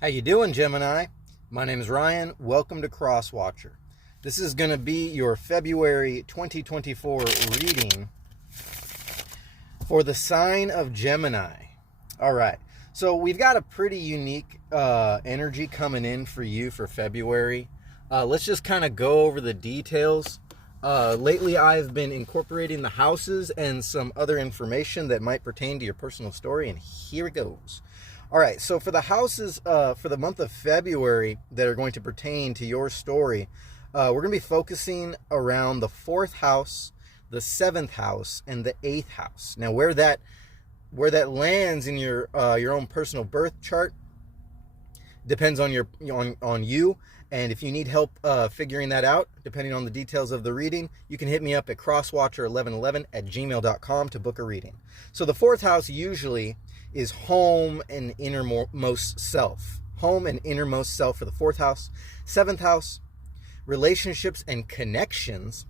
How you doing, Gemini? My name is Ryan. Welcome to Crosswatcher. This is going to be your February 2024 reading for the sign of Gemini. All right. So we've got a pretty unique energy coming in for you for February. Let's just kind of go over the details. Lately, I've been incorporating the houses and some other information that might pertain to your personal story, and here it goes. All right, so for the houses for the month of February that are going to pertain to your story, we're going to be focusing around the 4th house, the 7th house, and the 8th house. Now, where that lands in your own personal birth chart depends on on you. And if you need help figuring that out, depending on the details of the reading, you can hit me up at crosswatcher1111@gmail.com to book a reading. So the 4th house usually is home and innermost self. Home and innermost self for the 4th house. 7th house, relationships and connections.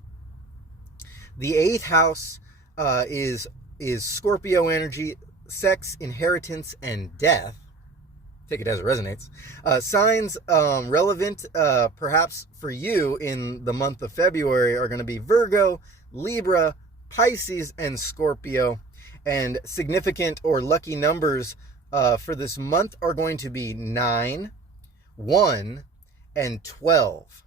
The 8th house is Scorpio energy, sex, inheritance, and death. Take it as it resonates. Signs relevant perhaps for you in the month of February are going to be Virgo, Libra, Pisces, and Scorpio. And significant or lucky numbers for this month are going to be 9, 1, and 12.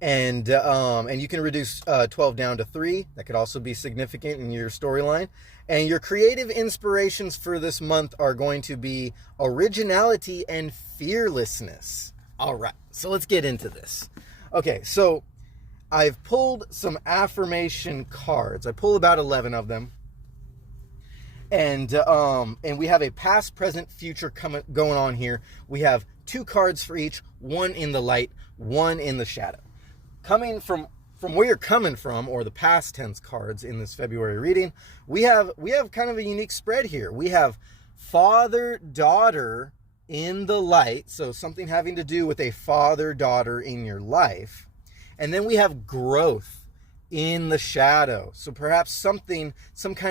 And you can reduce 12 down to 3. That could also be significant in your storyline. And your creative inspirations for this month are going to be originality and fearlessness. All right, so let's get into this. Okay, so I've pulled some affirmation cards. I pulled about 11 of them. And we have a past, present, future going on here. We have 2 cards for each, one in the light, one in the shadow. Coming from where you're coming from, or the past tense cards in this February reading, we have kind of a unique spread here. We have father-daughter in the light, so something having to do with a father-daughter in your life. And then we have growth in the shadow. So perhaps some kind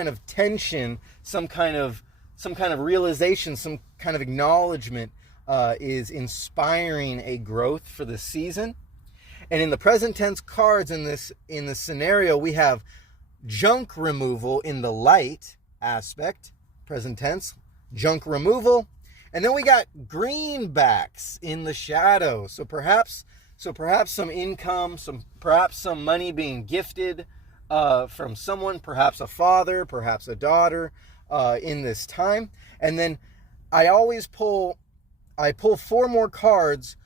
of tension, some kind of realization, some kind of acknowledgement is inspiring a growth for this season. And in the present tense cards in this scenario, we have junk removal in the light aspect, present tense, junk removal. And then we got greenbacks in the shadow. So perhaps some income, perhaps some money being gifted from someone, perhaps a father, perhaps a daughter in this time. And then I pull 4 more cards,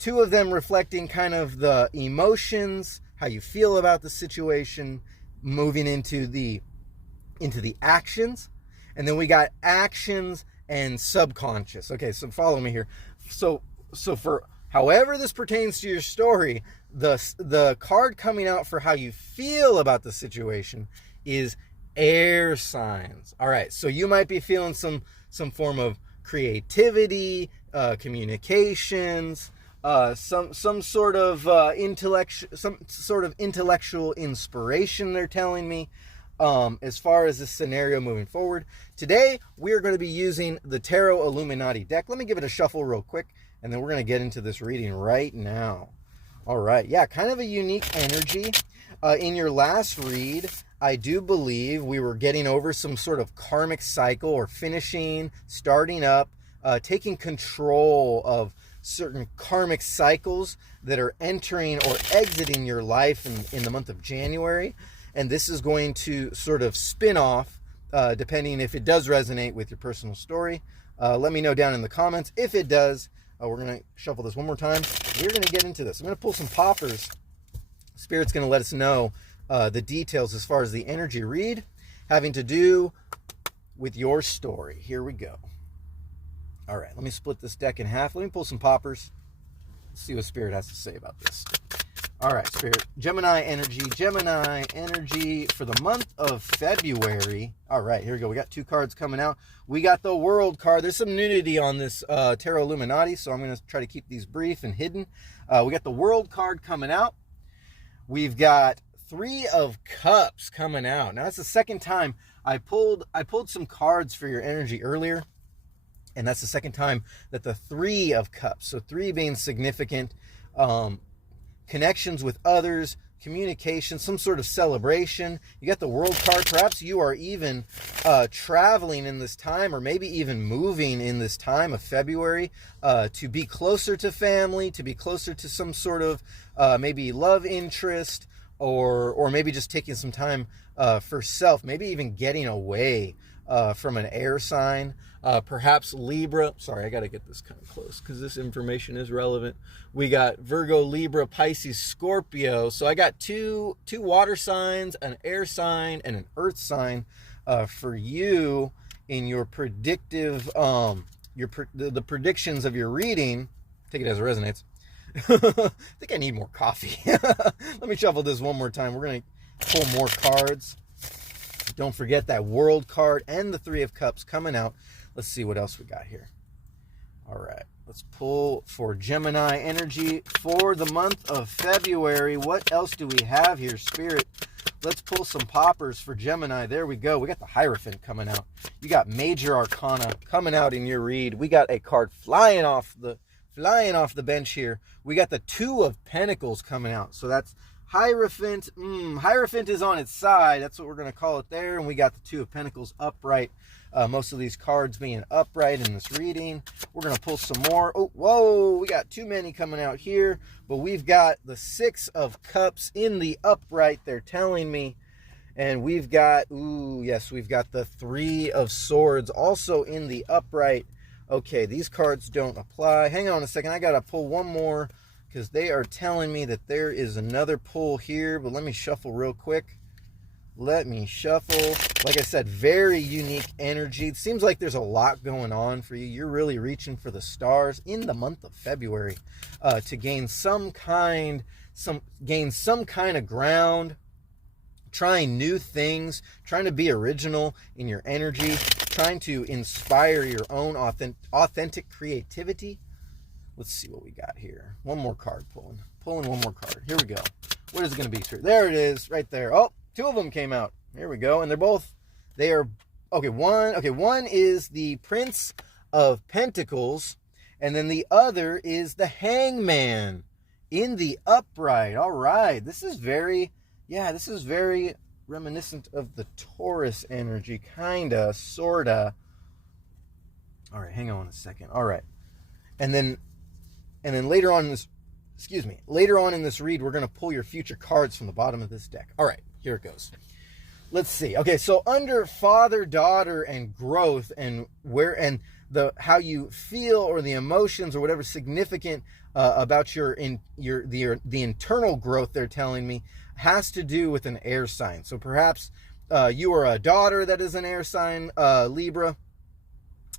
2 of them reflecting kind of the emotions, how you feel about the situation, moving into the actions. And then we got actions and subconscious. Okay, so follow me here. So for however this pertains to your story, the card coming out for how you feel about the situation is air signs. All right, so you might be feeling some form of creativity, communications, some sort of intellectual inspiration, they're telling me, as far as this scenario moving forward. Today, we are going to be using the Tarot Illuminati deck. Let me give it a shuffle real quick, and then we're going to get into this reading right now. All right, yeah, kind of a unique energy. In your last read, I do believe we were getting over some sort of karmic cycle, or finishing, starting up, taking control of certain karmic cycles that are entering or exiting your life in the month of January. And this is going to sort of spin off, depending if it does resonate with your personal story. Let me know down in the comments. If it does, we're going to shuffle this one more time. We're going to get into this. I'm going to pull some poppers. Spirit's going to let us know the details as far as the energy read having to do with your story. Here we go. All right, let me split this deck in half. Let me pull some poppers. Let's see what Spirit has to say about this. All right, Spirit. Gemini energy for the month of February. All right, here we go. We got 2 cards coming out. We got the World card. There's some nudity on this Tarot Illuminati, so I'm going to try to keep these brief and hidden. We got the World card coming out. We've got 3 of Cups coming out. Now, that's the second time I pulled some cards for your energy earlier. And that's the second time that the Three of Cups, so three being significant, connections with others, communication, some sort of celebration. You got the World card. Perhaps you are even traveling in this time, or maybe even moving in this time of February to be closer to family, to be closer to some sort of maybe love interest, or maybe just taking some time for self, maybe even getting away from an air sign. Perhaps Libra. Sorry, I got to get this kind of close because this information is relevant. We got Virgo, Libra, Pisces, Scorpio. So I got two water signs, an air sign, and an earth sign for you in your predictive, the predictions of your reading. Take it as it resonates. I think I need more coffee. Let me shuffle this one more time. We're going to pull more cards. Don't forget that World card and the Three of Cups coming out. Let's see what else we got here. All right, let's pull for Gemini energy for the month of February. What else do we have here, Spirit? Let's pull some poppers for Gemini. There we go. We got the Hierophant coming out. You got Major Arcana coming out in your read. We got a card flying off the bench here. We got the Two of Pentacles coming out. So that's Hierophant. Hierophant is on its side. That's what we're going to call it there. And we got the Two of Pentacles upright. Most of these cards being upright in this reading. We're going to pull some more. Oh, whoa, we got too many coming out here. But we've got the Six of Cups in the upright, they're telling me. And we've got, we've got the Three of Swords also in the upright. Okay, these cards don't apply. Hang on a second. I got to pull one more because they are telling me that there is another pull here. But let me shuffle real quick. Let me shuffle. Like I said, very unique energy. It seems like there's a lot going on for you. You're really reaching for the stars in the month of February to gain some kind of ground, trying new things, trying to be original in your energy, trying to inspire your own authentic creativity. Let's see what we got here. One more card pulling one more card. Here we go. What is it going to be, sir? There it is, right there. Oh, two of them came out. Here we go. And one is the Prince of Pentacles, and then the other is the Hangman in the upright. All right. This is very reminiscent of the Taurus energy, kinda, sorta. All right, hang on a second. All right. And then later on in this read, we're going to pull your future cards from the bottom of this deck. All right, here it goes. Let's see. Okay, so under father, daughter, and growth, and how you feel, or the emotions, or whatever significant about the internal growth, they're telling me, has to do with an air sign. So perhaps you are a daughter that is an air sign, Libra,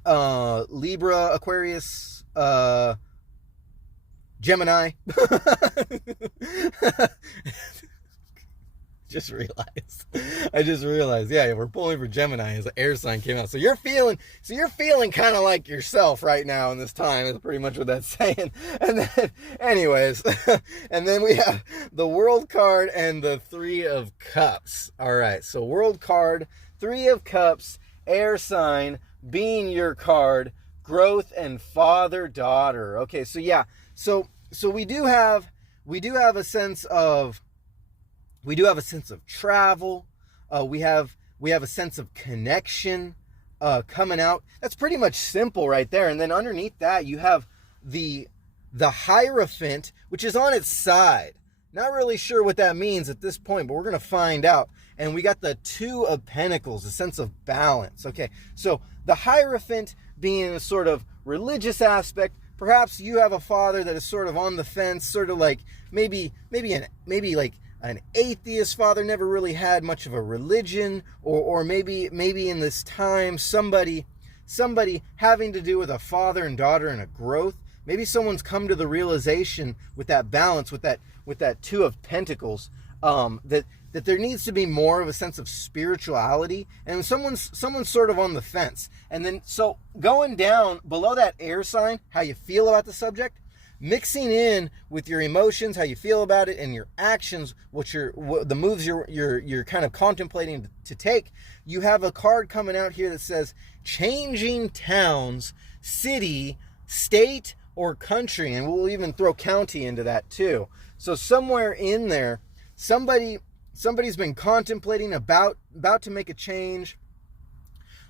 Aquarius, Gemini. I just realized, yeah, we're pulling for Gemini as the air sign came out. So you're feeling kind of like yourself right now in this time, is pretty much what that's saying. And then, anyways, and then we have the World card and the Three of Cups. All right, so World card, Three of Cups, air sign being your card, growth and father-daughter. Okay, so yeah, so we do have a sense of travel. We have a sense of connection coming out. That's pretty much simple right there. And then underneath that, you have the Hierophant, which is on its side. Not really sure what that means at this point, but we're going to find out. And we got the Two of Pentacles, a sense of balance. Okay, so the Hierophant being a sort of religious aspect. Perhaps you have a father that is sort of on the fence, sort of like maybe like an atheist father, never really had much of a religion, or maybe in this time somebody having to do with a father and daughter and a growth. Maybe someone's come to the realization with that balance, with that Two of Pentacles, that there needs to be more of a sense of spirituality, and someone's sort of on the fence. And then, so going down below that air sign, how you feel about the subject, mixing in with your emotions, how you feel about it, and your actions, the moves you're kind of contemplating to take. You have a card coming out here that says changing towns, city, state, or country, and we'll even throw county into that too. So somewhere in there, somebody's been contemplating about to make a change,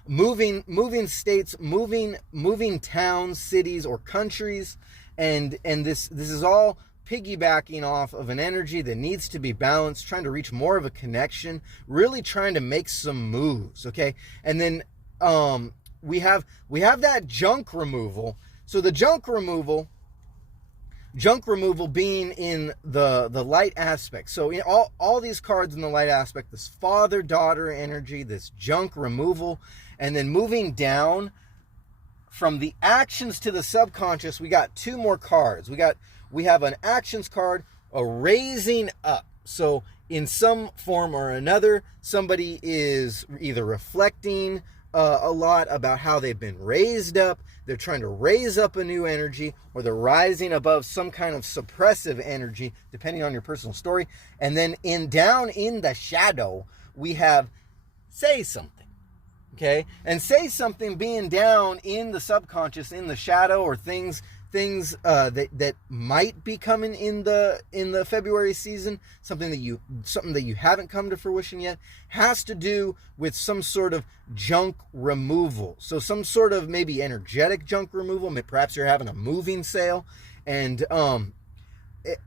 moving states, moving towns, cities, or countries, and this is all piggybacking off of an energy that needs to be balanced, trying to reach more of a connection, really trying to make some moves. Okay, and then we have that junk removal. So the junk removal being in the light aspect. So in all these cards in the light aspect, this father-daughter energy, this junk removal, and then moving down from the actions to the subconscious, we got two more cards. We have an actions card, a raising up. So in some form or another, somebody is either reflecting a lot about how they've been raised up, they're trying to raise up a new energy, or they're rising above some kind of suppressive energy, depending on your personal story. And then down in the shadow, we have say something. Okay? And say something being down in the subconscious, in the shadow, or things that might be coming in the February season, something that you haven't come to fruition yet, has to do with some sort of junk removal. So some sort of maybe energetic junk removal. Perhaps you're having a moving sale, and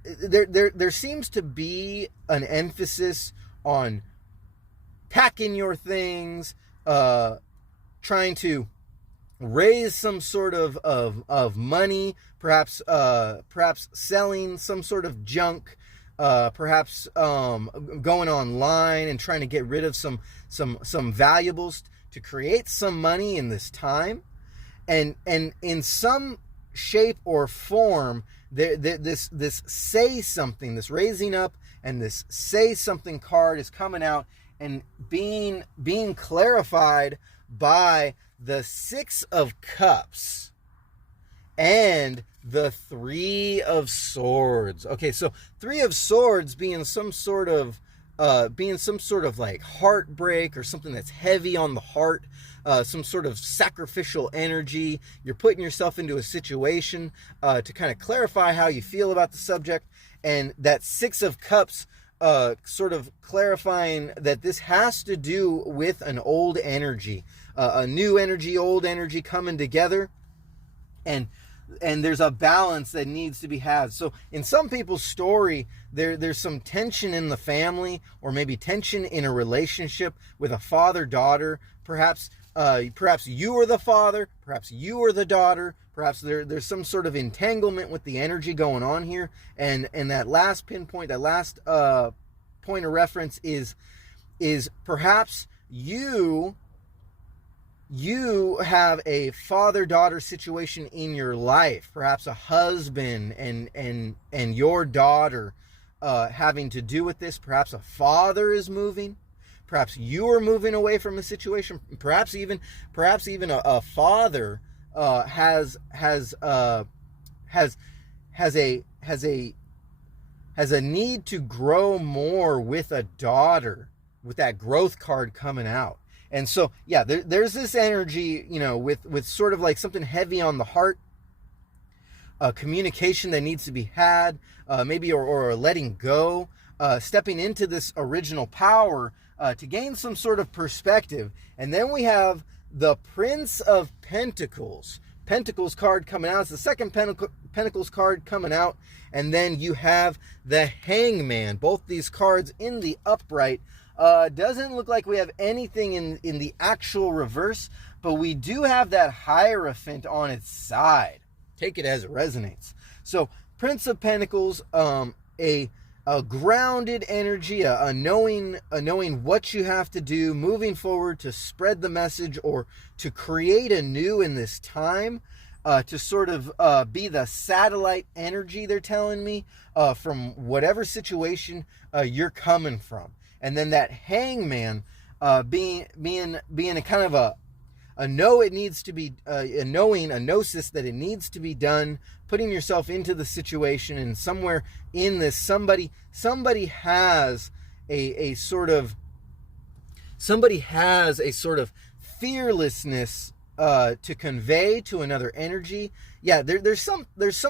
there seems to be an emphasis on packing your things, trying to raise some sort of money, perhaps selling some sort of junk, perhaps going online and trying to get rid of some valuables to create some money in this time, and in some shape or form, this say something, this raising up, and this say something card is coming out and being clarified by the Six of Cups and the Three of Swords. Okay, so Three of Swords being some sort of like heartbreak, or something that's heavy on the heart, some sort of sacrificial energy. You're putting yourself into a situation to kind of clarify how you feel about the subject, and that Six of Cups sort of clarifying that this has to do with an old energy. A new energy, old energy coming together, and there's a balance that needs to be had. So in some people's story, there's some tension in the family, or maybe tension in a relationship with a father-daughter. Perhaps you are the father, perhaps you are the daughter, perhaps there's some sort of entanglement with the energy going on here. And that last pinpoint, that last point of reference is perhaps you have a father-daughter situation in your life, perhaps a husband and your daughter having to do with this. Perhaps a father is moving, perhaps you are moving away from a situation, perhaps even a father has a need to grow more with a daughter, with that growth card coming out. And so, yeah, there's this energy, with sort of like something heavy on the heart, communication that needs to be had, maybe, or letting go, stepping into this original power to gain some sort of perspective. And then we have the Prince of Pentacles. Pentacles card coming out. It's the second Pentacles card coming out. And then you have the Hangman. Both these cards in the upright. Doesn't look like we have anything in the actual reverse, but we do have that Hierophant on its side. Take it as it resonates. So Prince of Pentacles, a grounded energy, a knowing what you have to do moving forward to spread the message, or to create anew in this time, to sort of be the satellite energy, they're telling me, from whatever situation you're coming from. And then that Hangman being a kind of a know it needs to be, a knowing, a gnosis that it needs to be done, putting yourself into the situation, and somewhere in this, somebody has a sort of fearlessness to convey to another energy. Yeah, there's some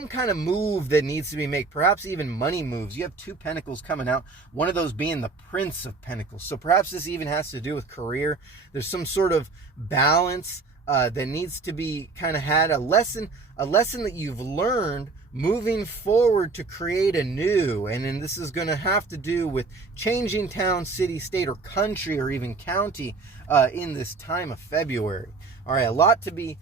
kind of move that needs to be made, perhaps even money moves. You have 2 pentacles coming out, one of those being the Prince of Pentacles. So perhaps this even has to do with career. There's some sort of balance that needs to be kind of had, a lesson that you've learned moving forward to create a new. And then this is going to have to do with changing town, city, state, or country, or even county in this time of February. All right, a lot to be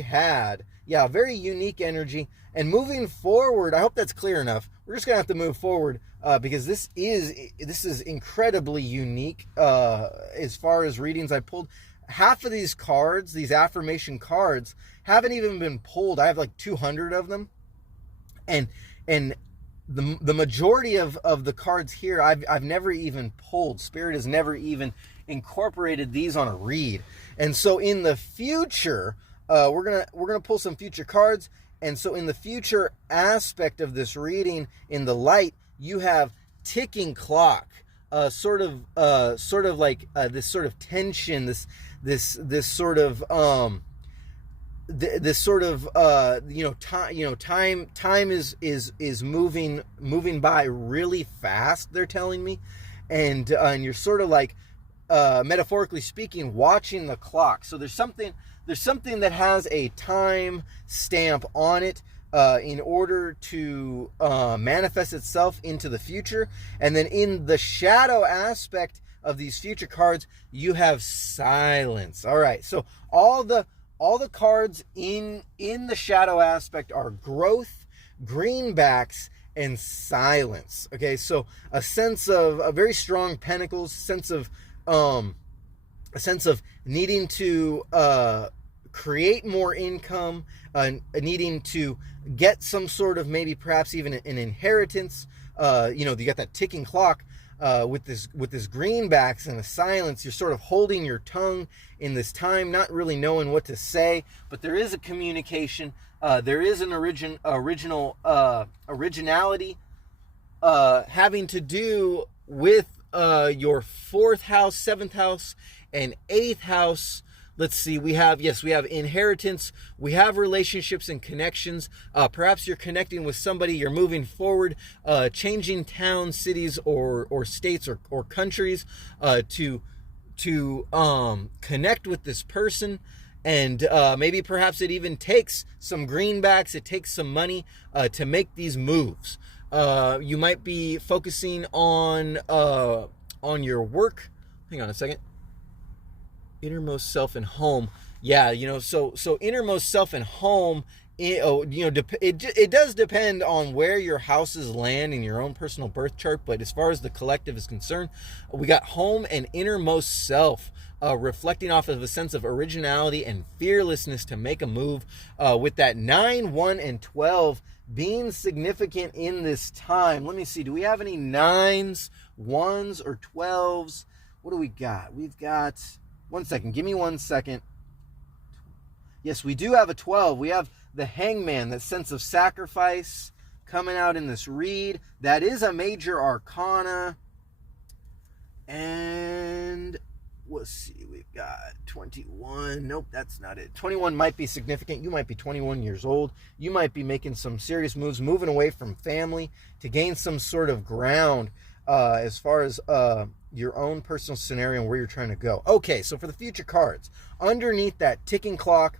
had. Yeah, very unique energy. And moving forward, I hope that's clear enough. We're just gonna have to move forward because this is incredibly unique as far as readings I pulled. Half of these cards, these affirmation cards, haven't even been pulled. I have like 200 of them, and the majority of the cards here I've never even pulled. Spirit has never even incorporated these on a read. And so in the future, we're gonna pull some future cards. And so in the future aspect of this reading, in the light, you have ticking clock, sort of like this sort of tension, this sort of time is moving by really fast, they're telling me, and you're sort of like, metaphorically speaking, watching the clock. So there's something that has a time stamp on it in order to manifest itself into the future. And then in the shadow aspect of these future cards, you have silence. All right, so all the cards in the shadow aspect are growth, greenbacks, and silence. Okay, so a sense of a very strong pentacles, a sense of needing to create more income, needing to get some sort of, maybe perhaps even an inheritance. You got that ticking clock with this greenbacks and a silence. You're sort of holding your tongue in this time, not really knowing what to say, but there is a communication. There is an originality having to do with your 4th house, 7th house, and 8th house. Let's see, we have inheritance, we have relationships and connections. Perhaps you're connecting with somebody, you're moving forward, changing towns, cities, or states, or countries, to connect with this person. And maybe perhaps it even takes some greenbacks, it takes some money to make these moves. You might be focusing on your work. Hang on a second. Innermost self and home. Yeah, so innermost self and home, it does depend on where your houses land in your own personal birth chart. But as far as the collective is concerned, we got home and innermost self, reflecting off of a sense of originality and fearlessness to make a move, with that 9, 1, and 12 being significant in this time. Let me see, do we have any 9s, 1s, or 12s? What do we got? We've got, one second, give me 1 second. Yes, we do have a 12. We have the Hangman, that sense of sacrifice coming out in this read. That is a major arcana. And let's see, we've got 21. Nope, that's not it. 21 might be significant. You might be 21 years old. You might be making some serious moves, moving away from family to gain some sort of ground as far as your own personal scenario and where you're trying to go. Okay, so for the future cards, underneath that ticking clock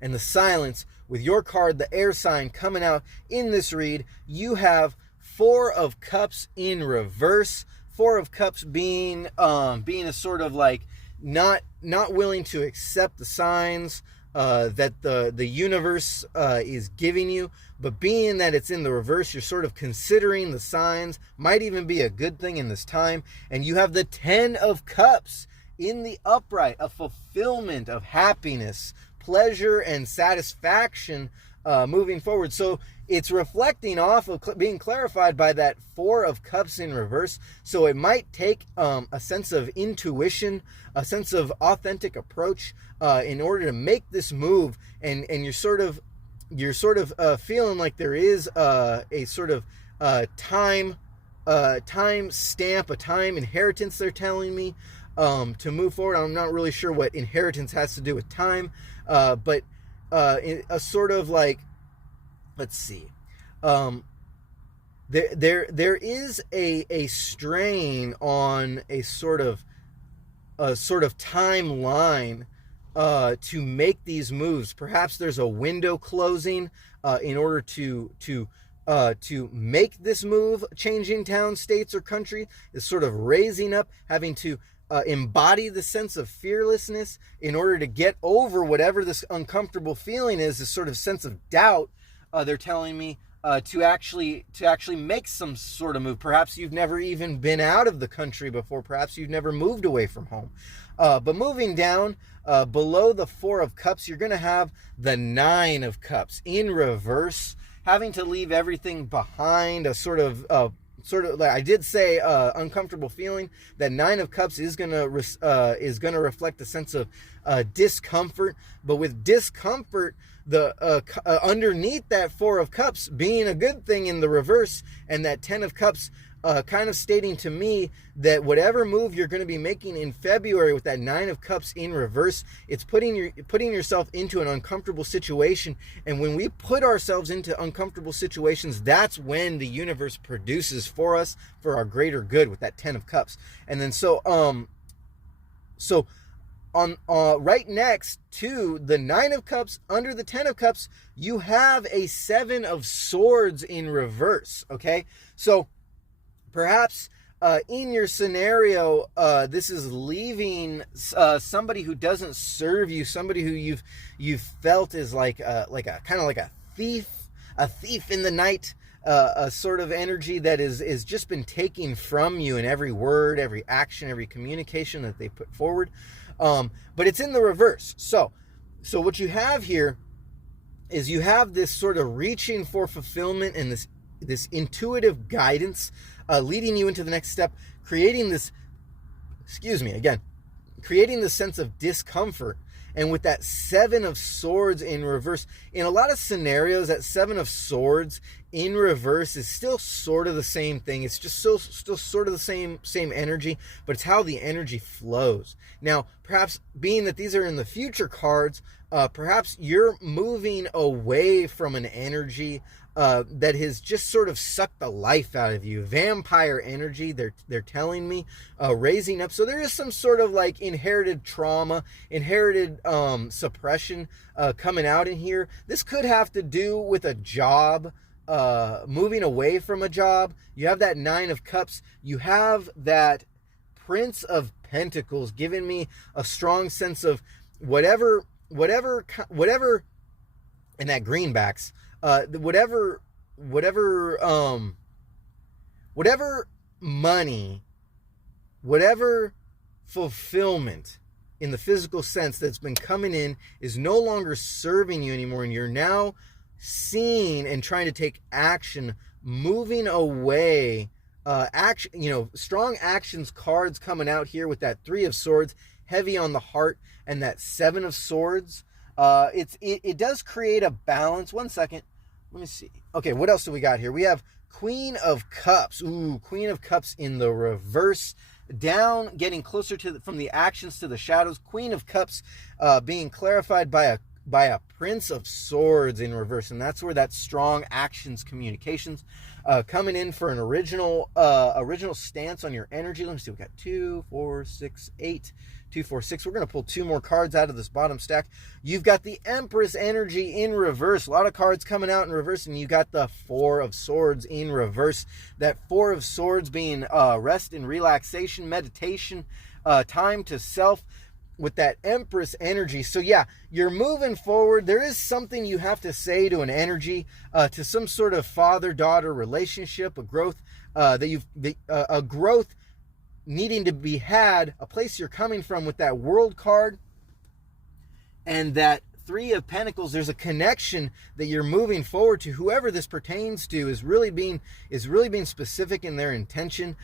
and the silence, with your card, the air sign, coming out in this read, you have 4 of Cups in reverse. 4 of Cups being a sort of like not willing to accept the signs that the universe is giving you, but being that it's in the reverse, you're sort of considering the signs. Might even be a good thing in this time. And you have the 10 of Cups in the upright, a fulfillment of happiness, pleasure, and satisfaction moving forward. So it's reflecting off of being clarified by that 4 of Cups in reverse. So it might take a sense of intuition, a sense of authentic approach in order to make this move. And you're sort of feeling like there is a sort of time stamp, a time inheritance, they're telling me. to move forward. I'm not really sure what inheritance has to do with time, but a sort of like, let's see, there is a strain on a sort of timeline to make these moves. Perhaps there's a window closing in order to make this move, changing town, states, or country, is sort of raising up, having to embody the sense of fearlessness in order to get over whatever this uncomfortable feeling is, this sort of sense of doubt. They're telling me to actually make some sort of move. Perhaps you've never even been out of the country before. Perhaps you've never moved away from home. But moving down below the Four of Cups, you're going to have the Nine of Cups in reverse, having to leave everything behind, a sort of like I did say, uncomfortable feeling. That Nine of Cups is gonna reflect a sense of discomfort, but with discomfort, the underneath that Four of Cups being a good thing in the reverse, and that Ten of Cups kind of stating to me that whatever move you're going to be making in February with that Nine of Cups in reverse, it's putting yourself into an uncomfortable situation. And when we put ourselves into uncomfortable situations, that's when the universe produces for us for our greater good with that Ten of Cups. And then on right next to the Nine of Cups, under the Ten of Cups, you have a Seven of Swords in reverse. Okay, so perhaps in your scenario, this is leaving somebody who doesn't serve you, somebody who you've felt is like a kind of like a thief in the night, a sort of energy that is just been taking from you in every word, every action, every communication that they put forward. But it's in the reverse. So what you have here is you have this sort of reaching for fulfillment and this intuitive guidance, leading you into the next step, creating this sense of discomfort. And with that Seven of Swords in reverse, in a lot of scenarios, that Seven of Swords in reverse is still sort of the same thing. It's just still sort of the same energy, but it's how the energy flows. Now, perhaps being that these are in the future cards, perhaps you're moving away from an energy that has just sort of sucked the life out of you. Vampire energy, they're telling me, raising up. So there is some sort of like inherited trauma, inherited suppression coming out in here. This could have to do with a job, moving away from a job. You have that Nine of Cups. You have that Prince of Pentacles, giving me a strong sense of whatever, and that greenbacks. Whatever money, whatever fulfillment in the physical sense that's been coming in is no longer serving you anymore, and you're now seeing and trying to take action, moving away. Strong actions cards coming out here with that Three of Swords, heavy on the heart, and that Seven of Swords. It does create a balance. One second. Let me see. Okay, what else do we got here? We have Queen of Cups. Ooh, Queen of Cups in the reverse. Down, getting closer from the actions to the shadows. Queen of Cups being clarified by a Prince of Swords in reverse. And that's where that strong actions, communications, coming in for an original stance on your energy. Let me see. We got 2, 4, 6, 8. 2, 4, 6. We're going to pull 2 more cards out of this bottom stack. You've got the Empress energy in reverse. A lot of cards coming out in reverse, and you got the Four of Swords in reverse. That Four of Swords being rest and relaxation, meditation, time to self, with that Empress energy. So yeah, you're moving forward. There is something you have to say to an energy, to some sort of father-daughter relationship, a growth a growth needing to be had, a place you're coming from with that World card and that Three of Pentacles. There's a connection that you're moving forward to. Whoever this pertains to is really being specific in their intention,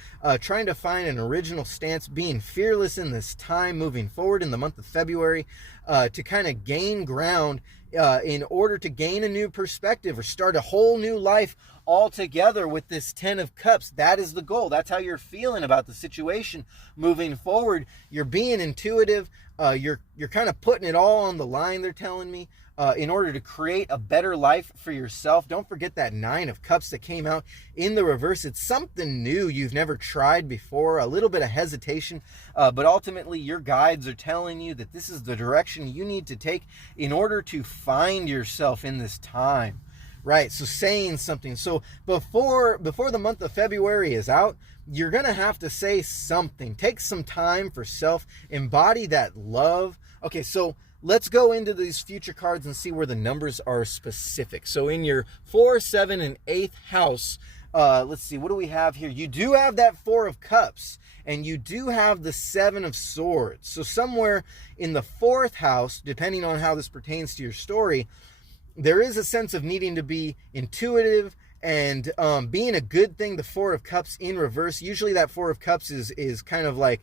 trying to find an original stance, being fearless in this time, moving forward in the month of February, to kind of gain ground in order to gain a new perspective or start a whole new life altogether with this 10 of Cups. That is the goal. That's how you're feeling about the situation moving forward. You're being intuitive. You're kind of putting it all on the line, they're telling me, in order to create a better life for yourself. Don't forget that 9 of Cups that came out in the reverse. It's something new you've never tried before, a little bit of hesitation, but ultimately your guides are telling you that this is the direction you need to take in order to find yourself in this time. Right, so saying something. So before the month of February is out, you're going to have to say something. Take some time for self. Embody that love. Okay, so let's go into these future cards and see where the numbers are specific. So in your 4, 7, and 8th house, let's see, what do we have here? You do have that 4 of Cups, and you do have the 7 of Swords. So somewhere in the 4th house, depending on how this pertains to your story, there is a sense of needing to be intuitive and being a good thing. The 4 of Cups in reverse, usually that 4 of Cups is kind of like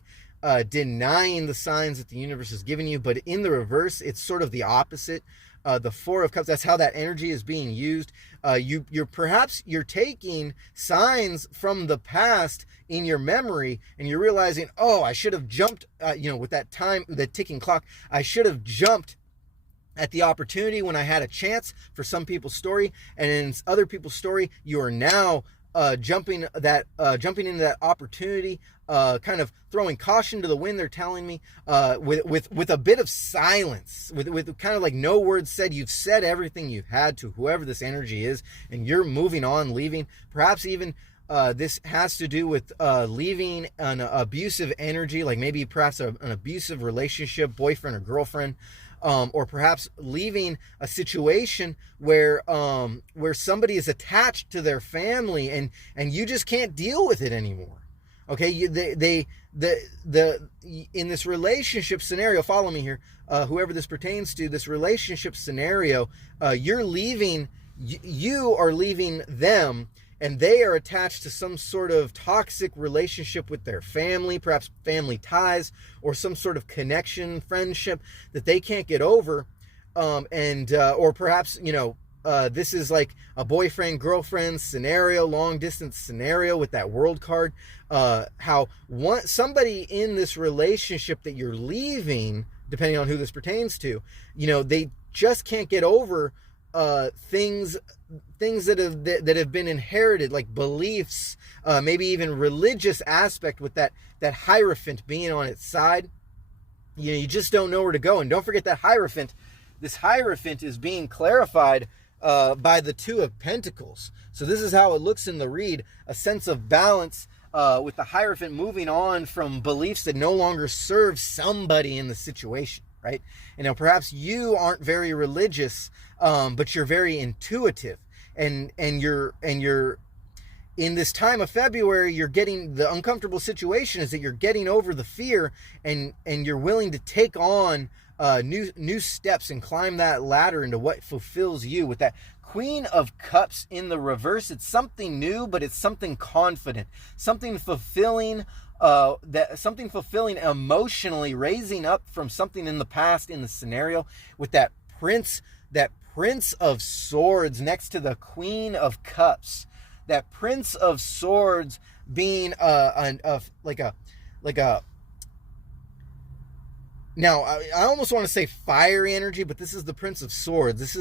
denying the signs that the universe has given you, but in the reverse, it's sort of the opposite. The 4 of Cups, that's how that energy is being used. You're taking signs from the past in your memory, and you're realizing, oh, I should have jumped, with that time, the ticking clock, I should have jumped at the opportunity when I had a chance. For some people's story, and in other people's story, you are now jumping into that opportunity, kind of throwing caution to the wind, they're telling me, with a bit of silence, with kind of like no words said. You've said everything you've had to whoever this energy is, and you're moving on, leaving. Perhaps even this has to do with leaving an abusive energy, like maybe perhaps an abusive relationship, boyfriend or girlfriend. Or perhaps leaving a situation where somebody is attached to their family and you just can't deal with it anymore. Okay, in this relationship scenario, follow me here. Whoever this pertains to, this relationship scenario, you are leaving them, and they are attached to some sort of toxic relationship with their family, perhaps family ties, or some sort of connection, friendship that they can't get over. Or perhaps, this is like a boyfriend, girlfriend scenario, long distance scenario with that World card. Somebody in this relationship that you're leaving, depending on who this pertains to, they just can't get over things that have been inherited, like beliefs, maybe even religious aspect with that Hierophant being on its side. You just don't know where to go. And don't forget that Hierophant. This Hierophant is being clarified by the 2 of Pentacles. So this is how it looks in the read, a sense of balance with the Hierophant moving on from beliefs that no longer serve somebody in the situation, right? Perhaps you aren't very religious, but you're very intuitive, and you're in this time of February, you're getting, the uncomfortable situation is that you're getting over the fear, and you're willing to take on new steps and climb that ladder into what fulfills you. With that Queen of Cups in the reverse, it's something new, but it's something confident, something fulfilling, something fulfilling emotionally, raising up from something in the past in the scenario. With that Prince of Swords next to the Queen of Cups, that Prince of Swords being now, I almost want to say fiery energy, but this is the Prince of Swords. This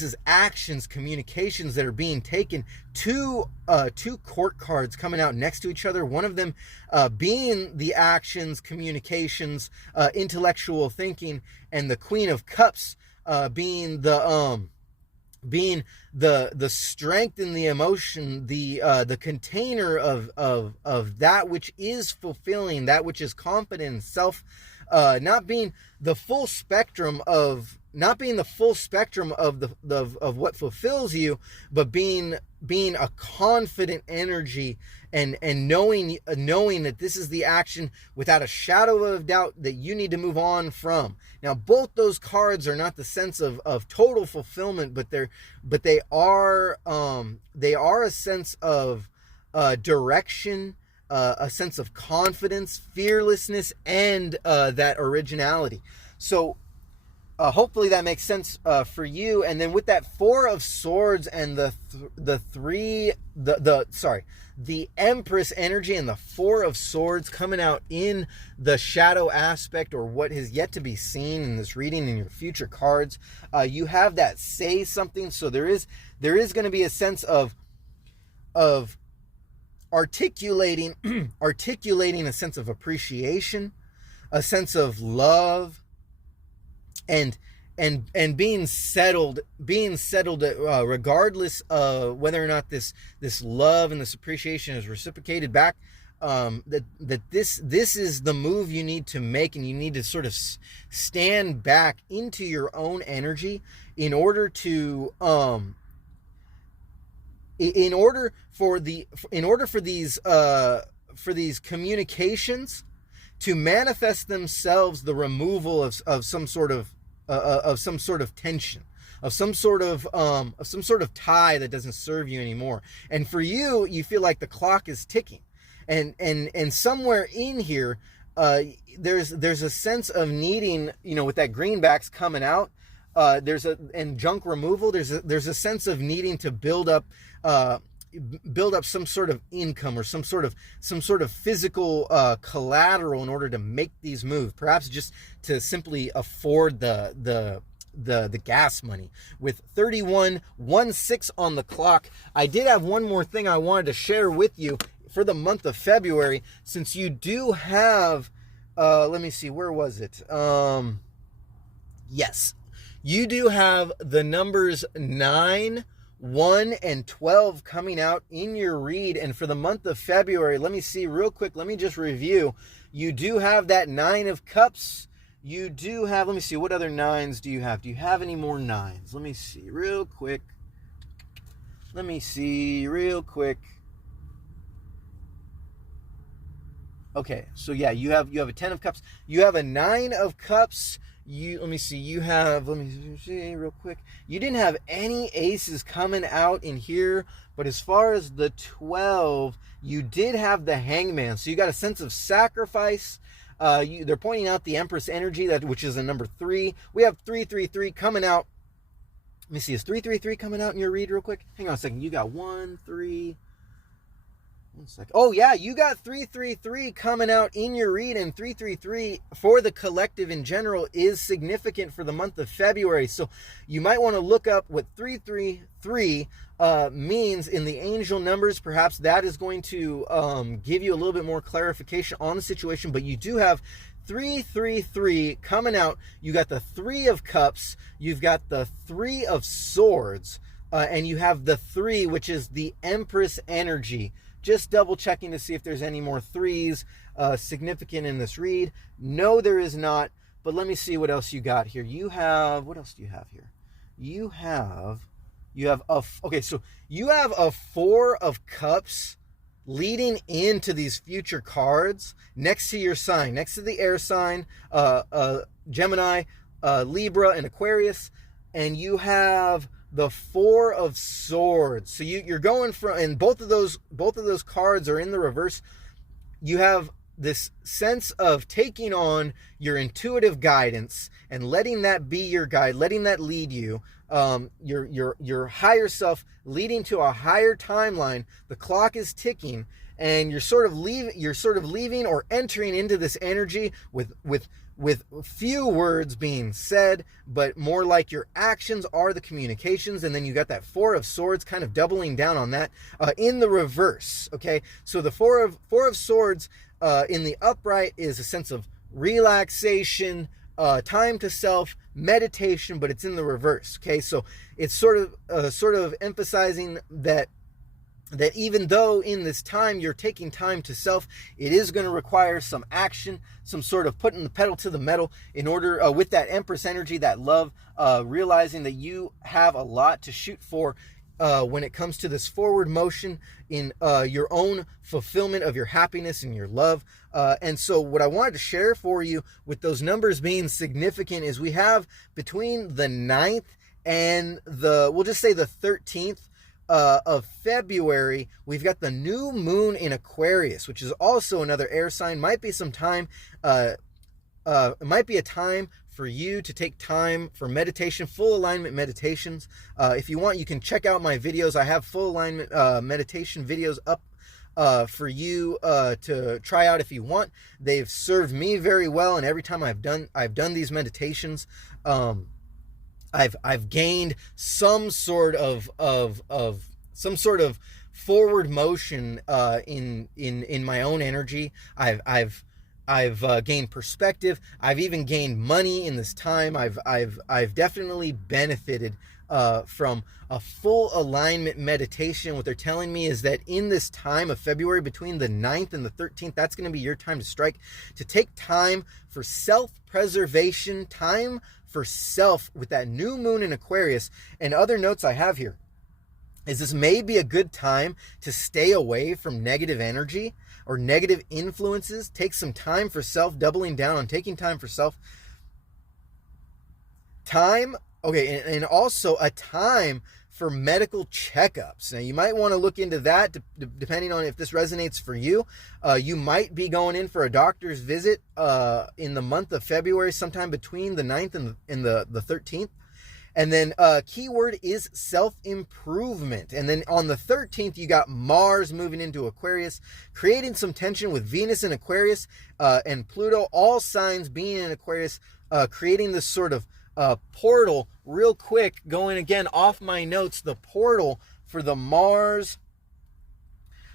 is actions, communications that are being taken. Two court cards coming out next to each other. One of them being the actions, communications, intellectual thinking, and the Queen of Cups being the strength and the emotion, the container of that which is fulfilling, that which is confident in self. Not being the full spectrum of what fulfills you, but being a confident energy and knowing that this is the action without a shadow of doubt that you need to move on from. Now, both those cards are not the sense of total fulfillment, but they are a sense of direction, a sense of confidence, fearlessness, and that originality. So hopefully that makes sense for you. And then with that Four of Swords and the Empress energy and the Four of Swords coming out in the shadow aspect, or what has yet to be seen in this reading in your future cards, you have that say something. So there is going to be a sense of articulating a sense of appreciation, a sense of love, and being settled regardless of whether or not this love and this appreciation is reciprocated back. That this is the move you need to make, and you need to sort of stand back into your own energy in order to in order for these communications to manifest themselves, the removal of some sort of tension, of some sort of tie that doesn't serve you anymore. And for you, you feel like the clock is ticking, and somewhere in here, there's a sense of needing, with that greenbacks coming out, and junk removal. There's a sense of needing to build up some sort of income, or some sort of physical collateral in order to make these moves, perhaps just to simply afford the gas money. With 31:16 on the clock, I did have one more thing I wanted to share with you for the month of February, since you do have let me see, where was it? Yes, you do have the numbers 9, 1, and 12 coming out in your read. And for the month of February, let me see real quick. Let me just review. You do have that 9 of Cups. You do have, let me see, what other 9s do you have? Do you have any more 9s? Let me see real quick. Okay, so yeah, you have a 10 of Cups. You have a 9 of Cups. Let me see real quick. You didn't have any aces coming out in here, but as far as the 12, you did have the Hangman. So you got a sense of sacrifice. They're pointing out the Empress energy, which is a number 3. We have 333 coming out. Let me see, is 333 coming out in your read real quick? Hang on a second. You got 1, 3. 1 second. Oh yeah, you got 333 coming out in your read, and 333 for the collective in general is significant for the month of February. So you might want to look up what 333 means in the angel numbers. Perhaps that is going to give you a little bit more clarification on the situation. But you do have 333 coming out. You got the 3 of Cups, you've got the 3 of Swords, and you have the 3, which is the Empress energy. Just double checking to see if there's any more 3s significant in this read. No, there is not. But let me see what else you got here. You have, what else do you have here? You have okay, so you have a 4 of Cups leading into these future cards next to your sign, next to the air sign, Gemini, Libra, and Aquarius. And you have the 4 of Swords. So you're going from, and both of those cards are in the reverse. You have this sense of taking on your intuitive guidance and letting that be your guide, letting that lead you, your higher self, leading to a higher timeline. The clock is ticking, and you're sort of leaving or entering into this energy with few words being said, but more like your actions are the communications. And then you got that 4 of Swords kind of doubling down on that in the reverse. Okay, so the 4 of Swords in the upright is a sense of relaxation, time to self, meditation, but it's in the reverse. Okay, so it's sort of emphasizing that even though in this time you're taking time to self, it is going to require some action, some sort of putting the pedal to the metal in order, with that Empress energy, that love, realizing that you have a lot to shoot for when it comes to this forward motion in your own fulfillment of your happiness and your love. And so what I wanted to share for you with those numbers being significant is we have between the 9th and we'll just say the 13th, of February, we've got the new moon in Aquarius, which is also another air sign. Might be some time, it might be a time for you to take time for meditation, full alignment meditations. If you want, you can check out my videos. I have full alignment meditation videos up for you to try out if you want. They've served me very well, and every time I've done these meditations, I've gained some sort of forward motion in my own energy. I've gained perspective. I've even gained money in this time. I've definitely benefited from a full alignment meditation. What they're telling me is that in this time of February, between the 9th and the 13th, that's going to be your time to strike, to take time for self-preservation, time for self with that new moon in Aquarius. And other notes I have here is this may be a good time to stay away from negative energy or negative influences. Take some time for self, doubling down on taking time for self. Okay, and also a time for medical checkups. Now, you might want to look into that depending on if this resonates for you. You might be going in for a doctor's visit in the month of February, sometime between the 9th and the 13th. And then keyword is self-improvement. And then on the 13th, you got Mars moving into Aquarius, creating some tension with Venus in Aquarius and Pluto, all signs being in Aquarius, creating this sort of portal. Real quick, going again off my notes, the portal for the Mars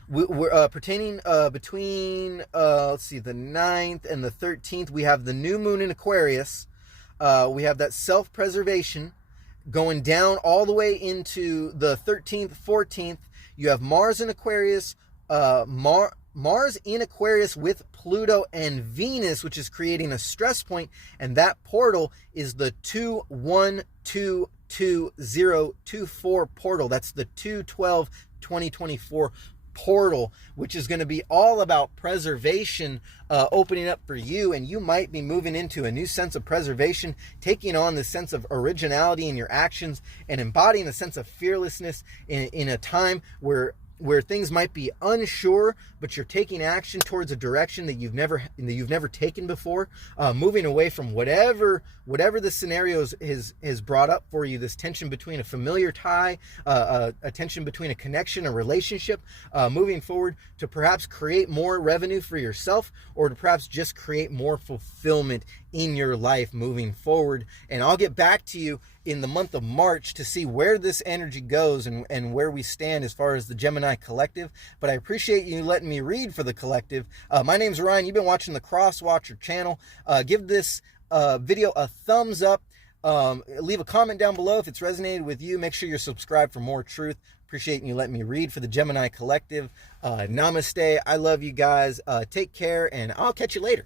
pertaining between, let's see, the 9th and the 13th, we have the new moon in Aquarius. We have that self-preservation going down all the way into the 13th, 14th. You have Mars in Aquarius, Mars in Aquarius with Pluto and Venus, which is creating a stress point, and that portal is the 21222024 portal. That's the 2/12/2024 portal, which is going to be all about preservation opening up for you, and you might be moving into a new sense of preservation, taking on the sense of originality in your actions and embodying a sense of fearlessness in a time where things might be unsure, but you're taking action towards a direction that you've never taken before, moving away from whatever the scenario has brought up for you, this tension between a familiar tie, a tension between a connection, a relationship, moving forward to perhaps create more revenue for yourself, or to perhaps just create more fulfillment in your life moving forward. And I'll get back to you in the month of March to see where this energy goes and where we stand as far as the Gemini collective. But I appreciate you letting me read for the collective. My name's Ryan. You've been watching the Cross Watcher channel. Give this video a thumbs up. Leave a comment down below if it's resonated with you. Make sure you're subscribed for more truth. Appreciate you letting me read for the Gemini collective. Namaste. I love you guys. Take care, and I'll catch you later.